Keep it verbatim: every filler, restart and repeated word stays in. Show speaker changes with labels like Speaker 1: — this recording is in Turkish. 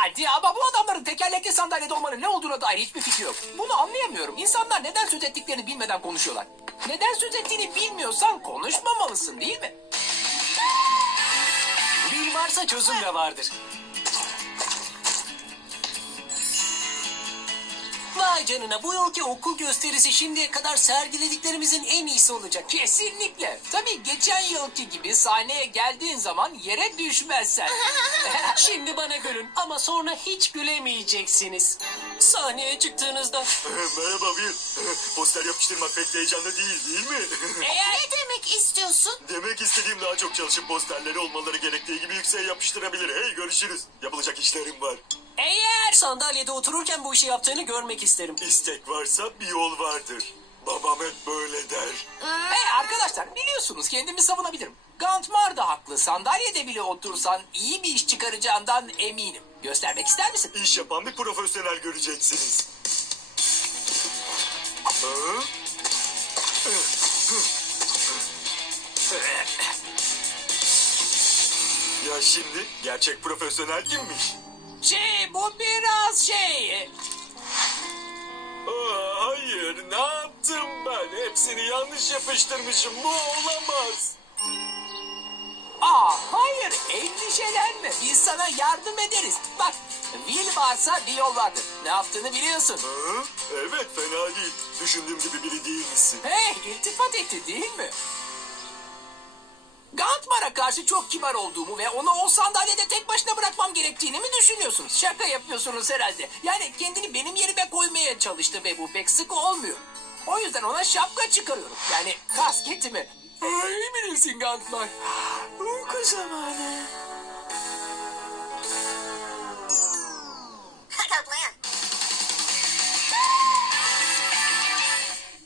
Speaker 1: Hadi ama bu adamların tekerlekli sandalyede olmanın ne olduğuna dair hiçbir fikri yok. Bunu anlayamıyorum. İnsanlar neden söz ettiklerini bilmeden konuşuyorlar. Neden söz ettiğini bilmiyorsan konuşmamalısın değil mi?
Speaker 2: Bil varsa çözüm de vardır. Vay canına, bu yılki okul gösterisi şimdiye kadar sergilediklerimizin en iyisi olacak.
Speaker 1: Kesinlikle. Tabii geçen yılki gibi sahneye geldiğin zaman yere düşmezsen.
Speaker 2: Şimdi bana gülün ama sonra hiç gülemeyeceksiniz. Sahneye çıktığınızda
Speaker 3: Merhaba Will. Poster yapıştırmak pek de heyecanlı değil, değil mi?
Speaker 1: Eğer
Speaker 4: Ne demek istiyorsun?
Speaker 3: Demek istediğim daha çok çalışıp posterleri olmaları gerektiği gibi yükseğe yapıştırabilir. Hey, görüşürüz. Yapılacak işlerim var.
Speaker 1: eğer
Speaker 2: sandalyede otururken bu işi yaptığını görmek isterim.
Speaker 3: İstek varsa bir yol vardır. Babam hep böyle der.
Speaker 1: Hey arkadaşlar biliyorsunuz kendimi savunabilirim. Gantmar da haklı. Sandalyede bile otursan iyi bir iş çıkaracağından eminim. Göstermek ister misin?
Speaker 3: İş yapan bir profesyonel göreceksiniz. Hı? Ya şimdi gerçek profesyonel kimmiş?
Speaker 1: Şey bu biraz şey...
Speaker 3: Aa, hayır, ne yaptım ben? Hepsini yanlış yapıştırmışım. Bu olamaz.
Speaker 1: Aa hayır endişelenme. Biz sana yardım ederiz. Bak Will varsa bir yol vardır. Ne yaptığını biliyorsun.
Speaker 3: Hı? Evet, fena değil. Düşündüğüm gibi biri değil misin?
Speaker 1: Hey iltifat etti değil mi? Gantmar'a karşı çok kibar olduğumu ve onu o sandalyede tek başına bırakmam gerektiğini mi düşünüyorsunuz? Şaka yapıyorsunuz herhalde. Yani kendini benim yerime koymaya çalıştı ve bu pek sık olmuyor. O yüzden ona şapka çıkarıyorum. Yani kasketimi. İyi bilirsin Gantmar. Uyku zamanı.